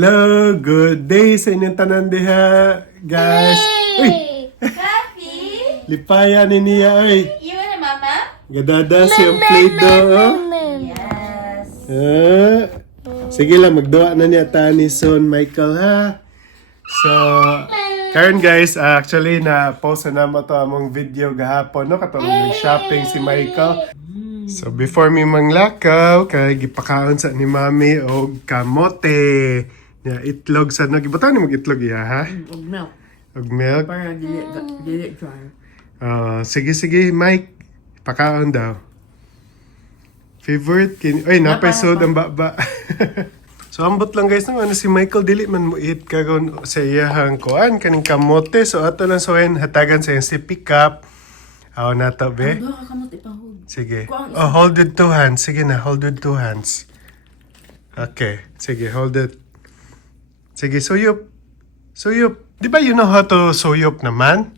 Hello, good day sa inyong tanan diha, guys. Uy, Happy? lipaya ni niya, oy. You and Mama? Gadada siyang Play-Doh. Yes. Sige lang, magduwa na niya ta ni Son Michael, ha? So, karon guys, actually na-post na naman to among video gahapon, no? Katulong yung shopping si Michael. So, before mi manglakaw, kay gipakaon sa ni Mami og kamote. Ya, itlog sa nagibutaw ni mag-itlog iya, ha? Og milk. Og milk. Para dili dry. Sige, Mike. Pakaon daw. Favorite oy, napesod ang baba. So, ambot lang guys, ano si Michael, dili man mo eat karon sa iyahang kuan, kaning kamote. So, ato lang sawen, hatagan sa si pick up. Aw na to, be. Ano ka kamot ipahog? Sige. Oh, hold with two hands. Sige na, hold with two hands. Okay. Sige, hold it. Sige, suyup. Suyup. Di ba you know how to suyup naman?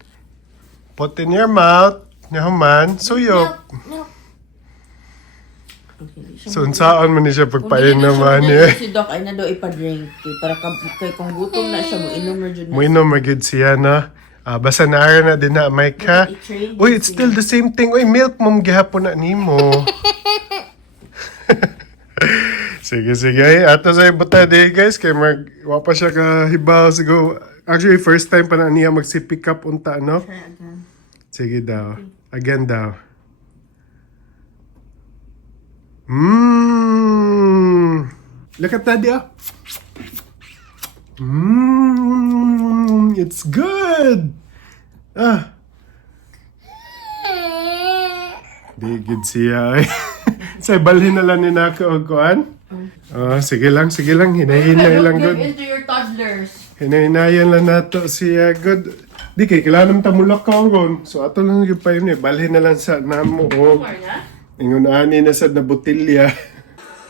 Put in your mouth. Naman, suyup. So, saan man niya pagpain naman eh. Si Doc ay na daw ipa-drink. Para kay kung gutom na siya, muinom na dyan. Muinom magid siya, no? Basta naara na din na, Mike, ha? Uy, it's still the same thing. Uy, milk mom gihapon na nimo. Sige. Ay, ato sa ibuta di, guys. Kaya wapa siya kahibaw. Siguro, actually, first time pa na niya magsi-pick up unta, no? Sige daw. Again daw. Look at that, yeah. It's good. Di good siya. Say, balhin na lang ni nako og kuan. Sige lang. Hinahinay lang good. Give into your toddlers. Hinahinayan lang nato siya good. Di kay kailangan tamulak ka ron. So ato lang yung pa yun eh. Balhin na lang sa namo og. Ingon ani na sad na botilya.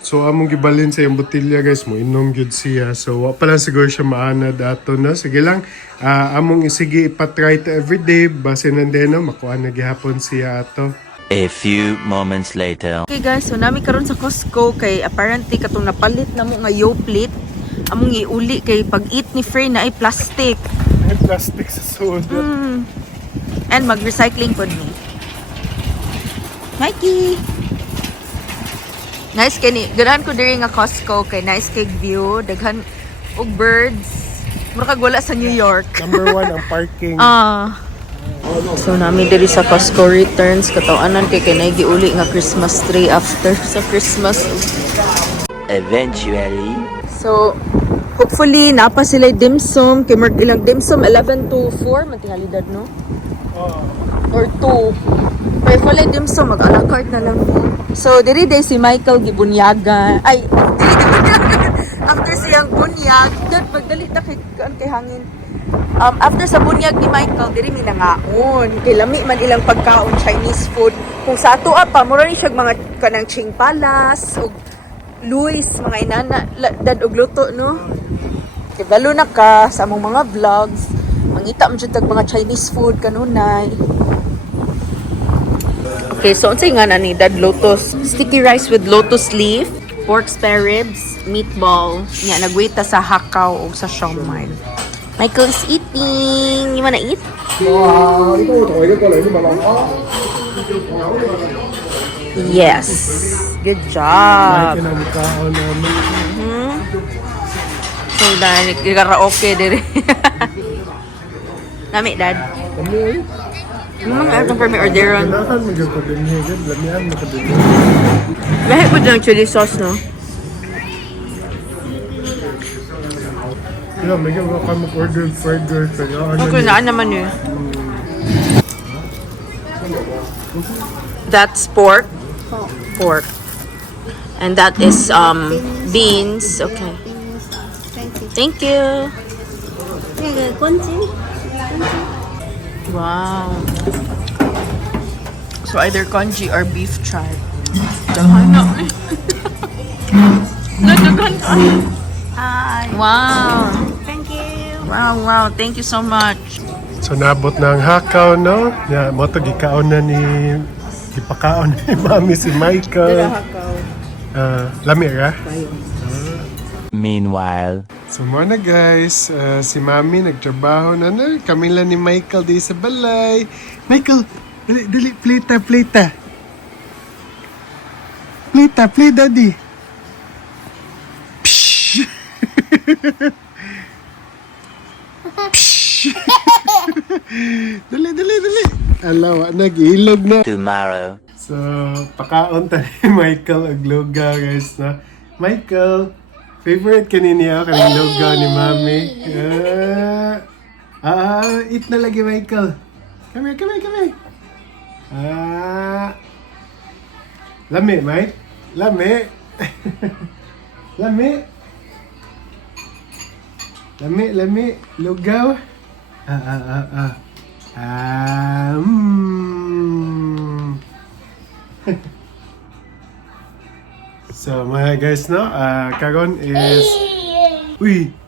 So among gibalin sa yung botilya guys mo inom gyud siya. So wa pa lang siguro siya maanad ato na. Sige lang. Among isige ipatry to everyday base nandeno makuha na gihapon siya ato. A few moments later. Okay guys, so nami karon sa Costco kay apparently katong napalit na mo nga plate. Among iuli kay pag-eat ni Frey na ay plastic. May plastic sa soda. And mag-recycling po ni. Mikey! Nice kay ni. Ganahan ko diri nga Costco kay nice kay view. Daghan og birds. Mura kag wala sa New York. Number 1 ang parking. So nami diri sa Costco returns katawanan kay kanay giuli nga Christmas tree after sa Christmas. Eventually. So hopefully napa sila dim sum kay mag ilang dim sum 11 to 4 man tingalidad no? Or 2. Pero wala dim sum mag a la carte na lang. So diri day si Michael gibunyaga. Ay after siyang bunyag, dad magdali na kay hangin. After sa bunyag ni Michael, diri mi nangaon. Kay lami man ilang pagkaon Chinese food. Kung sa ato pa, mura ni siya mga kanang ching palas og Luis, mga inana, dad og luto, no? Kay balo na ka sa among mga vlogs. Mangita mo dyan mga Chinese food kanunay. Okay, so unsay nga na ni dad lotus? Sticky rice with lotus leaf, pork spare ribs, meatball. Nga nagwita sa hakaw o sa siomai. Michael is eating. You wanna eat? Yes. Good job. So, dahil karaoke diri. Nami, Dad. Ano for me orderon? Lahit po dyan chili sauce, no? Yeah, may gawa ka mag-order burger. Okay, naan naman yun. That's pork. Pork. And that is beans. Okay. Thank you. Wow. So either congee or beef tripe. Daghan na. Daghan ka. Hi. Wow. Thank you. Wow. Thank you so much. So nabot na ang hakaw, no? Ya, mo to gikaon na ni gipakaon ni Mami si Michael. Lami ra? Meanwhile. So muna guys, si Mami nagtrabaho na kami lang ni Michael di sa balay. Michael, dali, plita. Plita, play daddy. Psh! Psh! Dali. Alawa, nag-ilog na. Tomorrow. So, pakaon tayo ni Michael ang lugaw guys na. Michael, favorite kanina kaning lugaw ni Mami. Eat na lagi Michael. Come here. Lami, Mike. Lami. Lami. Lugaw. So mga guys no, karon is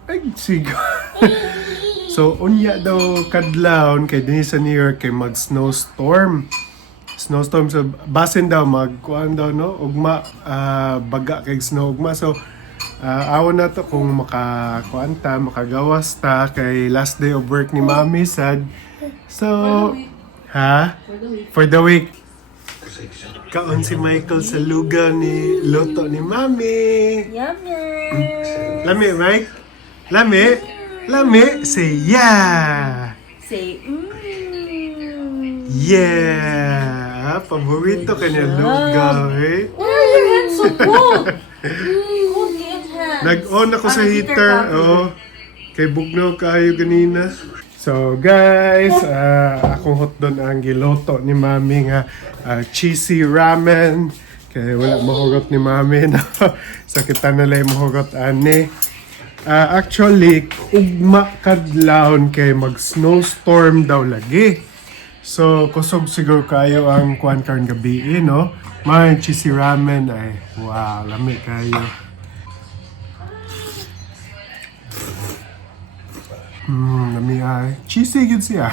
ay sigo. So unya daw kadlawon kay dinhi sa New York kay mag snowstorm. So basin daw magkuan daw no ugma baga kay snow ugma. So awon na to kung makakuan ta makagawas ta kay last day of work ni Mami sad. So for the week. Kaon si Michael sa lugaw ni Loto ni Mami. Yummy! Lami, Mike? Lami? Say yeah! Say, Yeah! Paborito ka niya lugaw, eh? Why are your hands so cold? Cold game hands. Nag-on ako sa heater. Oh, kay bugnaw kayo ganina. So guys, akong hotdog ang giloto ni Mami nga cheesy ramen. Kaya wala mahugot ni Mami na sakitan na lang mahugot ani. Actually, ugma kadlawon kay mag snowstorm daw lagi. So kusog siguro kayo ang kuan karon gabi, no? May cheesy ramen ay wow, lami kayo. Lami ay. Cheesy gid siya.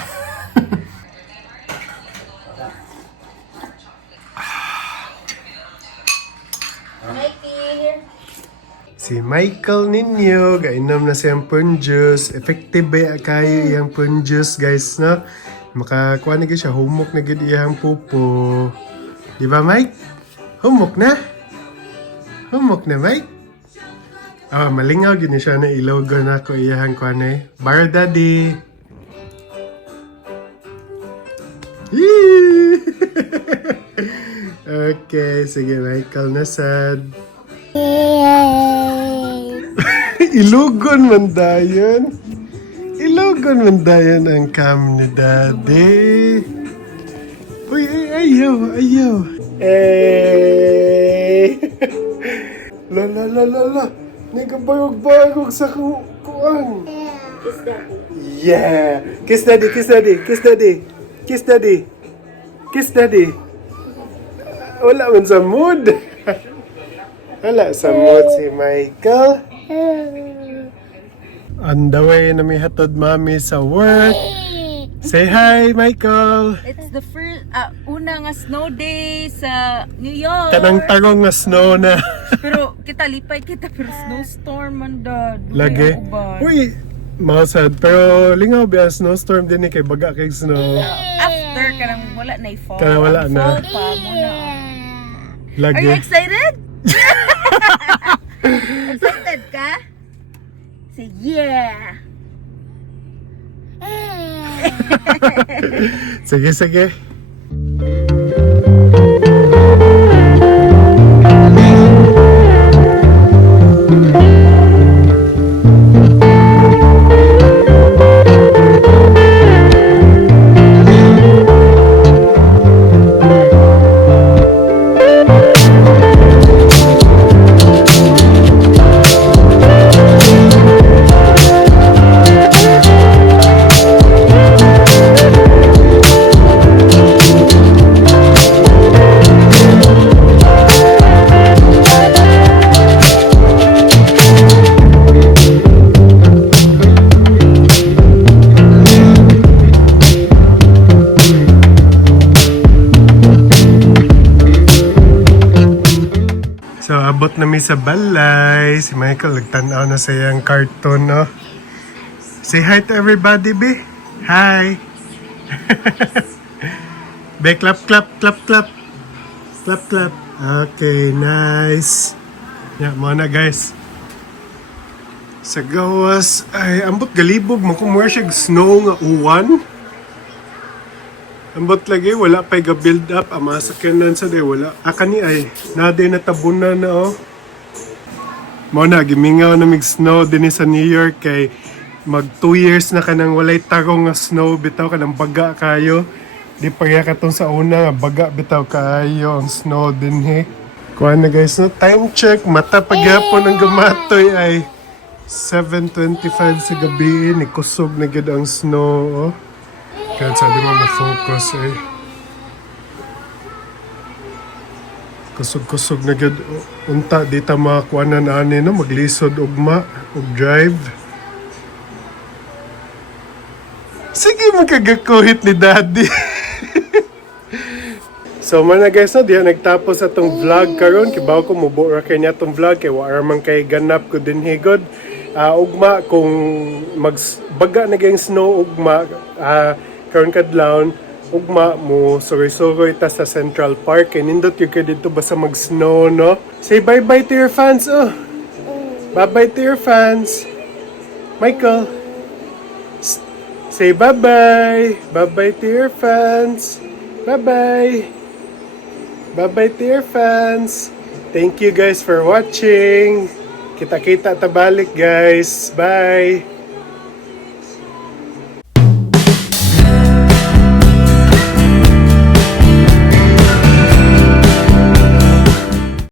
Si Michael ninyo, gainom na siyang pun juice. Effective ba kayo yung pun juice, guys, no? Makakuha na siya, humok na gid iyang pupo. Di ba, Mike? Humok na? Humok na, Mike? Malingaw gini siya na ilogo na ko iyahang kuha na eh. Bar daddy! Yee! Okay, sige, Michael na sad. Ilugon man dayon. Ilugon man dayon ang cam ni daddy. Uy, ayaw. La. Nagkabayog-bayog sa kuan. Yeah. Kiss daddy. Wala man sa mood. Wala sa mood si Michael. On the way na may hatod Mami sa work. Say hi, Michael. It's the first, una nga snow day sa New York. Kanang tagong nga snow na. Pero kita lipay pero snowstorm man dad. Lagi. Uy, masad. Pero lingaw biya, snowstorm din kay baga kay snow. After kanang wala na i-fall. Kanang wala na. Fall pa muna. Lagi. Are you excited? Excited ka? Say yeah. Sige. Naabot na mi sa balay. Si Michael nagtanaw na sa iyang cartoon, no? Say hi to everybody, be. Hi. Be, clap, clap, clap, clap. Clap, clap. Okay, nice. Yeah, mga na, guys. Sa gawas, ay, ambot galibog. Makumura siya snow nga uwan. Ambot lagi, wala pa'y ga-build up. Ang mga sakyanan sa day, wala. Kani ay, naday na tabunan na, oh. Mo na, gimingaw na mig-snow din sa New York kay mag 2 years na ka nang walay tarong nga snow, bitaw ka ng baga kayo. Di pa kaya ka tong sa una nga baga bitaw kayo ang snow din he. Kuha na guys, no? Time check, mata pagyapon ang gamatoy ay 7:25 sa gabi, ni kusog na gid ang snow, oh. Kaya sabi mo ma-focus eh. Kusog-kusog na gid. Unta, di ta makakuha na ani, no? Maglisod ugma, ug drive. Sige, magkagakuhit ni Daddy. So, mana guys, no? Diyan nagtapos atong vlog karon. Kibaw ko, mubura kay niya atong vlog. Kaya wala man kay ganap ko din higod. Ugma, kung magbaga na gayong snow, ugma, karon kadlawon, ugma mo suroy-suroy ta sa Central Park. Kaya nindot yung ka dito basta mag-snow, no? Say bye-bye to your fans, oh. Bye-bye to your fans. Michael. Say bye-bye. Bye-bye to your fans. Bye-bye. Bye-bye to your fans. Thank you guys for watching. Kita-kita tabalik guys. Bye.